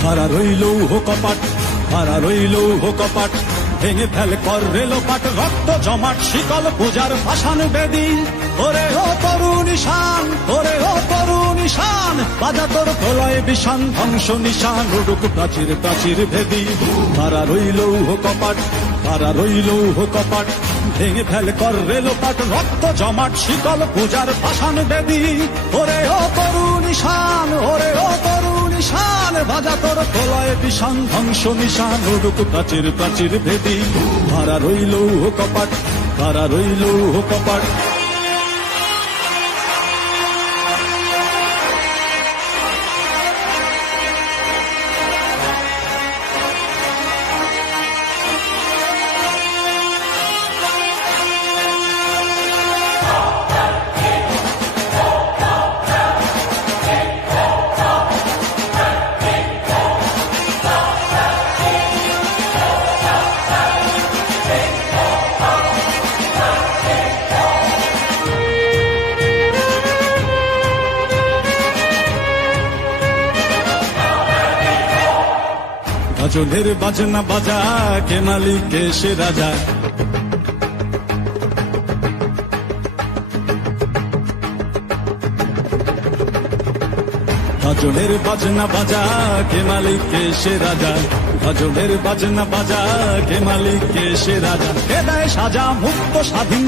খাড়া রইল কপাট, খাড়া রইল কপাট, ভেঙে ফেল কর রেলোপাট, রক্ত জমাট শিকল পূজার পাষাণ বেদী। ওরে ও তরুণ ঈশান, ওরে ও তরুণ ঈশান, বাজা তোর প্রলয় বিষান, ধ্বংস নিশান উড়ুক প্রাচীর প্রাচীর ভেদী। খাড়া রইল কপাট, খাড়া রইল কপাট, ভেঙে ফেল কর রেলোপাট, রক্ত জমাট শিকল পূজার পাষাণ বেদী। ওরে ও তরুণ ঈশান, ওরে ও তরুণ ঈশান, বাজা তোর প্রলয় বিষান, ধ্বংস নিশান উড়ুক প্রাচীর প্রাচীর ভেদী। খাড়া রইল কপাট, খাড়া রইল কপাট। গাজনের বাজনা বাজা, কে মালিক কে সে রাজা। গাজনের বাজনা বাজা, কে মালিক কে সে রাজা। গাজনের বাজনা বাজা, কে মালিক কে সে রাজা। কে দেয় সাজা মুক্ত স্বাধীন